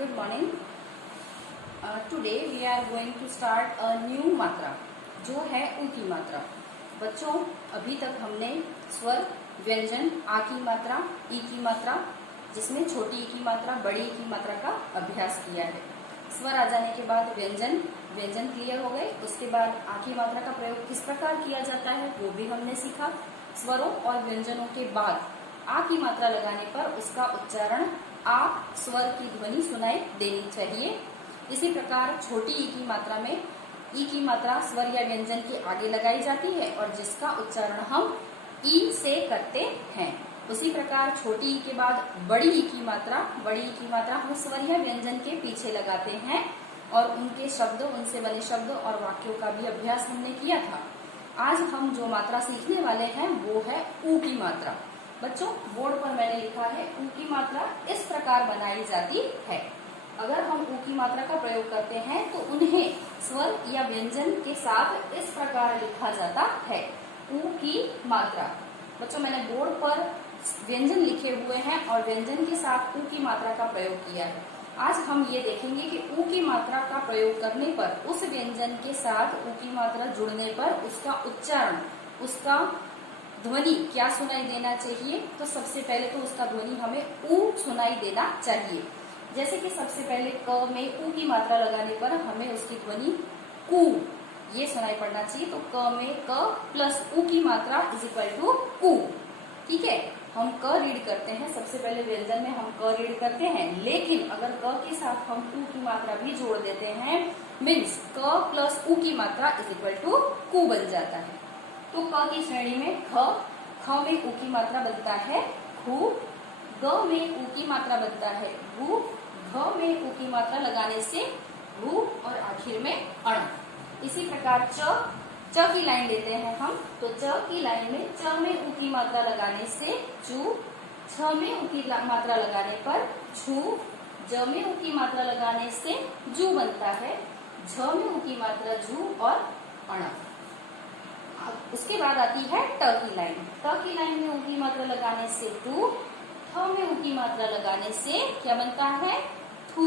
Good morning. Today we are going to start a new मात्रा जो है ऊ की मात्रा। बच्चों, अभी तक हमने स्वर, व्यंजन, आ की मात्रा, ई की मात्रा, जिसमें छोटी ई की मात्रा, बड़ी ई की मात्रा का अभ्यास किया है। स्वर आ जाने के बाद व्यंजन क्लियर हो गए। उसके बाद आ की मात्रा का प्रयोग किस प्रकार किया जाता है वो भी हमने सीखा। स्वरों और व्यंजनों के बाद आ की मात्रा लगाने पर उसका उच्चारण आ स्वर की ध्वनि सुनाई देनी चाहिए। इसी प्रकार छोटी ई की मात्रा में ई की मात्रा स्वर या व्यंजन के आगे लगाई जाती है और जिसका उच्चारण हम ई से करते हैं। उसी प्रकार छोटी ई के बाद बड़ी ई की मात्रा हम स्वर या व्यंजन के पीछे लगाते हैं और उनके शब्द, उनसे बने शब्द और वाक्यों का भी अभ्यास हमने किया था। आज हम जो मात्रा सीखने वाले हैं वो है ऊ की मात्रा। बच्चों, बोर्ड पर मैंने लिखा है ऊ की मात्रा इस प्रकार बनाई जाती है। अगर हम ऊ की मात्रा का प्रयोग करते हैं तो उन्हें स्वर या व्यंजन के साथ इस प्रकार लिखा जाता है, ऊ की मात्रा। बच्चों, मैंने बोर्ड पर व्यंजन लिखे हुए हैं और व्यंजन के साथ ऊ की मात्रा का प्रयोग किया है। आज हम ये देखेंगे कि ऊ की मात्रा का प्रयोग करने पर उस व्यंजन के साथ ऊ की मात्रा जुड़ने पर उसका उच्चारण, उसका ध्वनि क्या सुनाई देना चाहिए। तो सबसे पहले तो उसका ध्वनि हमें ऊ सुनाई देना चाहिए। जैसे कि सबसे पहले क में ऊ की मात्रा लगाने पर हमें उसकी ध्वनि कू ये सुनाई पड़ना चाहिए। तो क में क प्लस ऊ की मात्रा इज इक्वल टू कू। ठीक है, हम क रीड करते हैं। सबसे पहले व्यंजन में हम क रीड करते हैं, लेकिन अगर क के साथ हम ऊ की मात्रा भी जोड़ देते हैं, मीन्स क प्लस ऊ की मात्रा इज इक्वल टू कू बन जाता है। तो क की श्रेणी में ख में ऊ की मात्रा बनता है खू, ग में ऊ की मात्रा बनता है गु, घ में ऊ की मात्रा लगाने से घु और आखिर में अण। इसी प्रकार च की लाइन लेते हैं हम। तो च की लाइन में च में ऊ की मात्रा लगाने से चू, छ में ऊ की मात्रा लगाने पर छू, ज में ऊ की मात्रा लगाने से जू बनता है, झ में ऊ की मात्रा झू और अण। उसके बाद आती है ट की लाइन। ट की लाइन में ऊ की मात्रा लगाने से टू, थ में ऊ की मात्रा लगाने से क्या बनता है थू,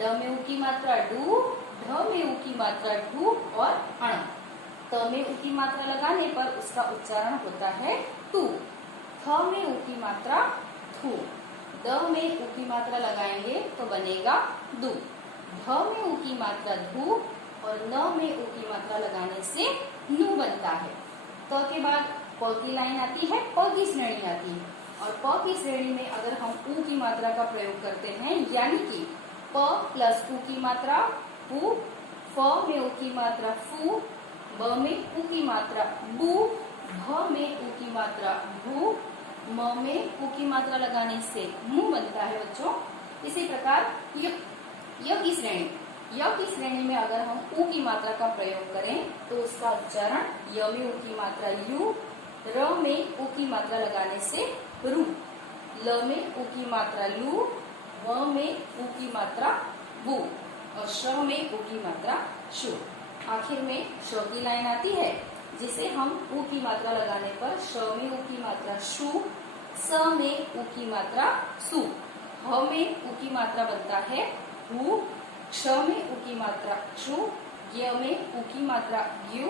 ड में ऊ की मात्रा डू, ढ में ऊ की मात्रा ढू और अण। त में ऊ की मात्रा लगाने पर उसका उच्चारण होता है टू, थ में ऊ की मात्रा थू, द में ऊ की मात्रा लगाएंगे तो बनेगा दू, ध में ऊ की मात्रा धू और न में ऊ की मात्रा लगाने से नू बनता है। त के बाद प की लाइन आती है, प की श्रेणी आती है और प की श्रेणी में अगर हम ऊ की मात्रा का प्रयोग करते हैं, यानी कि प प्लस ऊ की मात्रा पू, फ में ऊ की मात्रा फू, ब में ऊ की मात्रा बू, भ में ऊ की मात्रा भू, म में ऊ की मात्रा लगाने से मु बनता है। बच्चों, इसी प्रकार य की श्रेणी में अगर हम ऊ की मात्रा का प्रयोग करें तो उसका उच्चारण य में ऊ की मात्रा यू, र में ऊ की मात्रा लगाने से रू, ल में ऊ की मात्रा लू, व में ऊ की मात्रा वू और श में ऊ की मात्रा शु। आखिर में श की लाइन आती है, जिसे हम ऊ की मात्रा लगाने पर श में ऊ की मात्रा शु, स में ऊ की मात्रा सु, ह में ऊ की मात्रा बनता है हु, क्ष में ऊ की मात्रा क्षु, य में ऊ की मात्रा यु,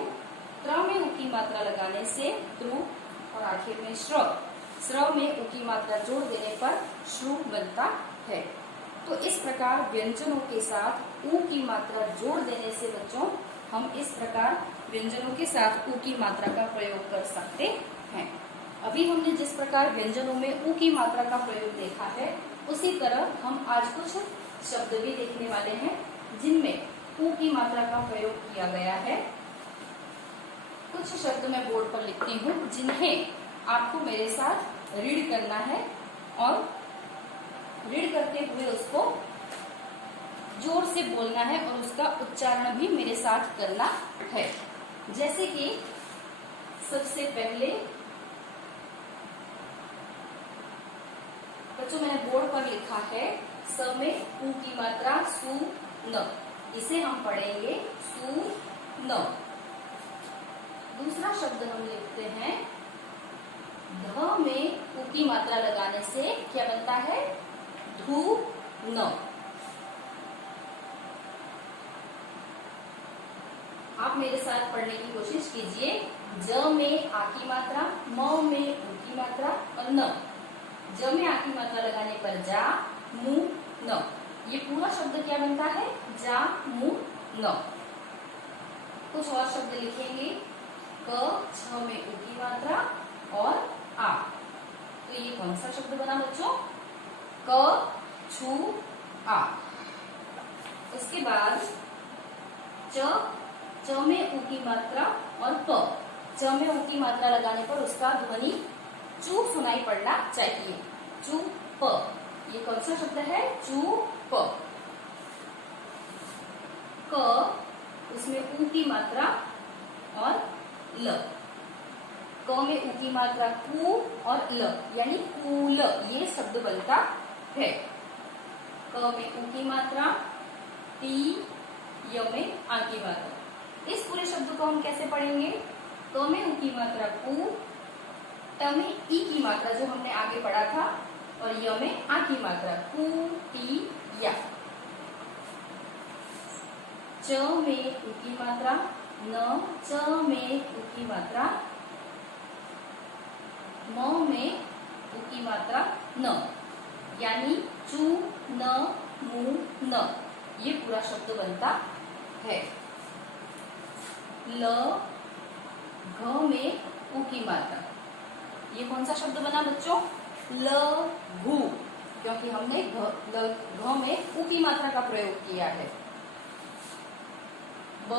त्र में ऊ की मात्रा लगाने से त्रु और आखिर में स्र में ऊ की मात्रा जोड़ देने पर श्रु बनता है। तो इस प्रकार व्यंजनों के साथ ऊ की मात्रा जोड़ देने से बच्चों हम इस प्रकार व्यंजनों के साथ ऊ की मात्रा का प्रयोग कर सकते हैं। अभी हमने जिस प्रकार व्यंजनों में ऊ की मात्रा का प्रयोग देखा है, उसी तरह हम आज कुछ शब्द भी देखने वाले हैं जिनमें ऊ की मात्रा का प्रयोग किया गया है। कुछ शब्द मैं बोर्ड पर लिखती हूँ जिन्हें आपको मेरे साथ रीड करना है और रीड करते हुए उसको जोर से बोलना है और उसका उच्चारण भी मेरे साथ करना है। जैसे कि सबसे पहले बच्चों, मैंने बोर्ड पर लिखा है स में ऊ की मात्रा सु न, इसे हम पढ़ेंगे सु न। दूसरा शब्द हम लिखते हैं ध में ऊ की मात्रा लगाने से क्या बनता है धू न। आप मेरे साथ पढ़ने की कोशिश कीजिए। ज में आ की मात्रा, म में उ की मात्रा और न। ज में आ की मात्रा लगाने पर जा, मु, न। ये पूरा शब्द क्या बनता है? जा, मु, न। कुछ और शब्द लिखेंगे। क, छ में उ की मात्रा और आ। तो ये कौन सा शब्द बना बच्चों? क, छु, आ। उसके बाद च में उ की मात्रा और प। च में उ की मात्रा लगाने पर उसका ध्वनि चू सुनाई पड़ना चाहिए। चू, प। ये कौन सा शब्द है? चू, प। क, उसमें उ की मात्रा और ल। क में उ की मात्रा कु और ल, यानी कूल, ये शब्द बनता है। क में उ की मात्रा, टी, य में आ की मात्रा। इस पूरे शब्द को हम कैसे पढ़ेंगे? क में उ की मात्रा कु, ट में ई की मात्रा जो हमने आगे पढ़ा था, और य में आ की मात्रा कु, टी, या। च में उ की मात्रा न, च में उ की मात्रा, म में उ की मात्रा न, यानी चू, न, मु, न। ये पूरा शब्द बनता है। ल, घ में उ की मात्रा। ये कौन सा शब्द बना बच्चों? ल, घु, क्योंकि हमने घ में उ की मात्रा का प्रयोग किया है। ब,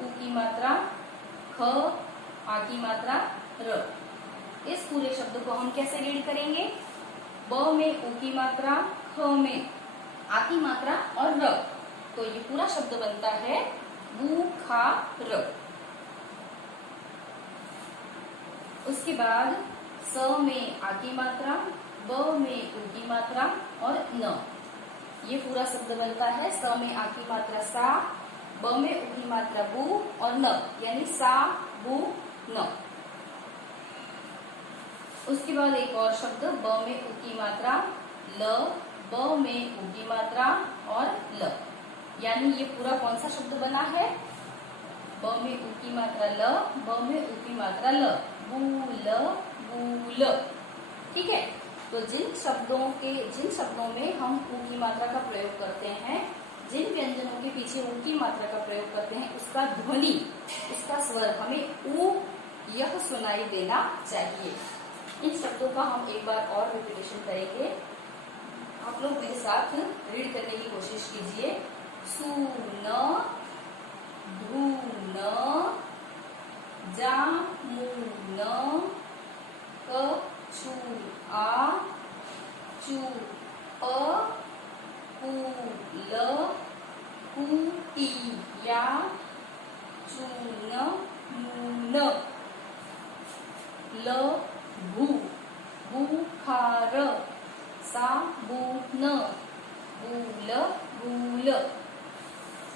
उ की मात्रा, ख, आ की मात्रा, र। इस पूरे शब्द को हम कैसे रीड करेंगे? ब में उ की मात्रा, ख में आ की मात्रा और र। तो ये पूरा शब्द बनता है बुखार। उसके बाद स में आ की मात्रा, ब में उ की मात्रा और न। ये पूरा शब्द बनता है स में आ की मात्रा सा, ब में उ की मात्रा बु और न, यानी सा, बु, न। उसके बाद एक और शब्द ब में उ की मात्रा ल, ब में उ की मात्रा और ल, यानी ये पूरा कौन सा शब्द बना है? ब में उ की मात्रा ल, ब में उ की मात्रा ल, बूल, बूल। ठीक है। तो जिन शब्दों में हम उ की मात्रा का प्रयोग करते हैं, जिन व्यंजनों के पीछे उ की मात्रा का प्रयोग करते हैं, उसका ध्वनि, उसका स्वर हमें उ, यह सुनाई देना चाहिए। इन शब्दों का हम एक बार और रिपीटेशन करेंगे। आप लोग मेरे साथ रीड करने की कोशिश कीजिए। सुन, धून, जामुन, कछुआ, चूप, फूल, कुटिया, चून, मून। लघु, बुखार, साबुन, बूल, बूल।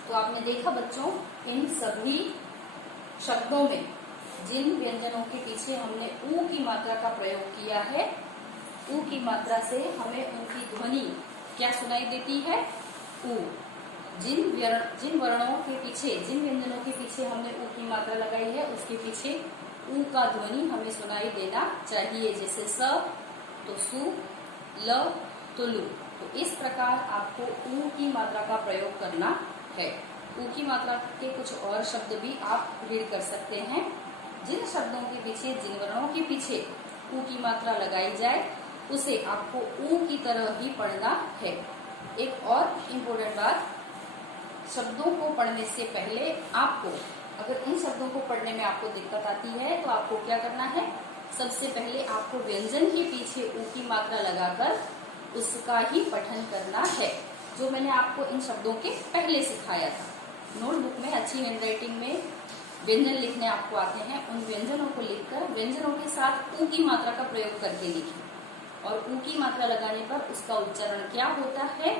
तो आपने देखा बच्चों, इन सभी शब्दों में जिन व्यंजनों के पीछे हमने ऊ की मात्रा का प्रयोग किया है, ऊ की मात्रा से हमें उनकी ध्वनि क्या सुनाई देती है? ऊ। जिन वर्णों के पीछे, जिन व्यंजनों के पीछे हमने ऊ की मात्रा लगाई है, उसके पीछे ऊ का ध्वनि हमें सुनाई देना चाहिए। जैसे स तो सु, ल तो लू। तो इस प्रकार आपको ऊ की मात्रा का प्रयोग करना है। ऊ की मात्रा के कुछ और शब्द भी आप रीड कर सकते हैं। जिन शब्दों के पीछे, जिन वर्णों के पीछे ऊ की मात्रा लगाई जाए, उसे आपको ऊ की तरह ही पढ़ना है। एक और इम्पोर्टेंट बात, शब्दों को पढ़ने से पहले आपको, अगर इन शब्दों को पढ़ने में आपको दिक्कत आती है, तो आपको क्या करना है? सबसे पहले आपको व्यंजन के पीछे ऊ की मात्रा लगाकर उसका ही पठन करना है, जो मैंने आपको इन शब्दों के पहले सिखाया था। नोटबुक में अच्छी हैंडराइटिंग में व्यंजन लिखने आपको आते हैं, उन व्यंजनों को लिखकर व्यंजनों के साथ ऊ की मात्रा का प्रयोग करके लिखें, और ऊ की मात्रा लगाने पर उसका उच्चारण क्या होता है,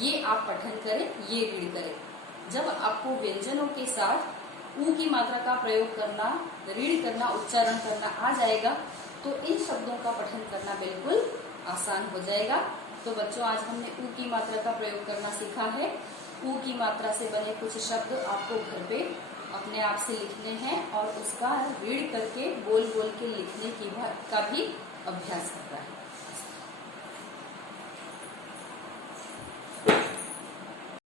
ये आप पठन करें, ये रीड करें। जब आपको व्यंजनों के साथ ऊ की मात्रा का प्रयोग करना, रीड करना, उच्चारण करना आ जाएगा, तो इन शब्दों का पठन करना बिल्कुल आसान हो जाएगा। तो बच्चों, आज हमने ऊ की मात्रा का प्रयोग करना सीखा है। ऊ की मात्रा से बने कुछ शब्द आपको घर पे अपने आप से लिखने हैं और उसका रीड करके बोल बोल के लिखने का भी अभ्यास कर रहा है।